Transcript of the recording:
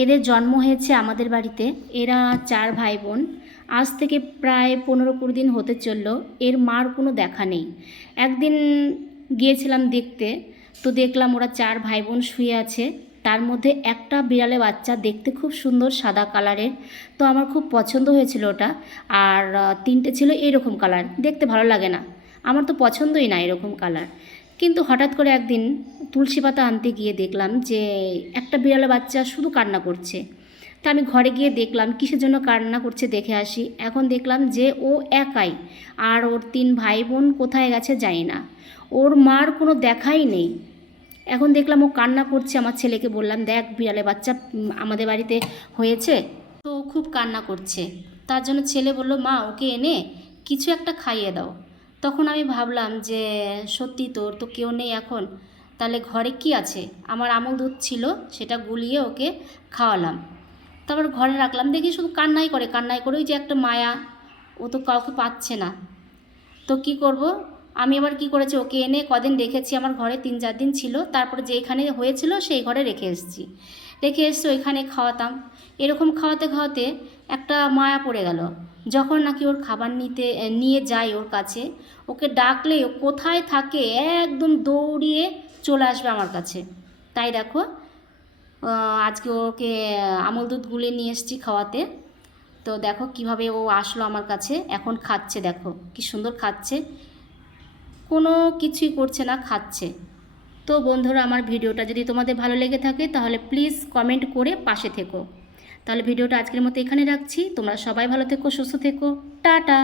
এদের জন্ম হয়েছে আমাদের বাড়িতে। এরা 4 ভাই বোন। আজ থেকে প্রায় 15-20 দিন হতে চলল। এর মার কোনো দেখা নেই। একদিন গিয়েছিলাম দেখতে, তো দেখলাম ওরা 4 ভাই বোন শুয়ে আছে। তার মধ্যে একটা বিড়ালে বাচ্চা, দেখতে খুব সুন্দর সাদা কালারের। তো আমার খুব পছন্দ হয়েছিল ওটা। আর 3টে ছিল এরকম কালার, দেখতে ভালো লাগে না, আমার তো পছন্দই না এরকম কালার। কিন্তু হঠাৎ করে একদিন তুলসী পাতা আনতে গিয়ে দেখলাম যে একটা বিড়ালের বাচ্চা শুধু কান্না করছে। তা আমি ঘরে গিয়ে দেখলাম কিসের জন্য কান্না করছে, দেখে আসি। এখন দেখলাম যে ও একাই, আর ওর 3 ভাই বোন কোথায় গেছে জানি না, ওর মার কোনো দেখাই নেই। এখন দেখলাম ও কান্না করছে। আমার ছেলেকে বললাম, দেখ বিড়ালের বাচ্চা আমাদের বাড়িতে হয়েছে, তো ও খুব কান্না করছে। তার জন্য ছেলে বলল, মা ওকে এনে কিছু একটা খাইয়ে দাও। তখন আমি ভাবলাম যে সত্যি তোর তো কেউ নেই এখন, তাহলে ঘরে কি আছে? আমার আমল দুধ ছিল, সেটা গুলিয়ে ওকে খাওয়ালাম। তারপর ঘরে রাখলাম, দেখি শুধু কান্নাই করে, কান্নাই করে। ওই যে একটা মায়া, ও তো কাউকে পাচ্ছে না। তো কি করব, আমি আবার কি করেছি, ওকে এনে কদিন রেখেছি আমার ঘরে, 3-4 দিন ছিল। তারপরে যেখানে হয়েছিল সেই ঘরে রেখে এসেছি। রেখে এসে ওইখানে খাওয়াতাম। এরকম খাওয়াতে খাওয়াতে একটা মায়া পড়ে গেল। যখন নাকি ওর খাবার নিয়ে যাই ওর কাছে, ওকে ডাকলে ও কোথায় থাকে একদম দৌড়িয়ে চলে আসবে আমার কাছে। তাই দেখো, আজকে ওকে আমল দুধ গুলে নিয়ে এসেছি খাওয়াতে। তো দেখো কিভাবে ও আসলো আমার কাছে, এখন খাচ্ছে, দেখো কি সুন্দর খাচ্ছে, কোনো কিছুই করছে না, খাচ্ছে। তো বন্ধুরা, আমার ভিডিওটা যদি তোমাদের ভালো লেগে থাকে তাহলে প্লিজ কমেন্ট করে পাশে থেকো। তাহলে ভিডিওটা আজকের মতো এখানে রাখছি। তোমরা সবাই ভালো থেকো, সুস্থ থেকো, টাটা।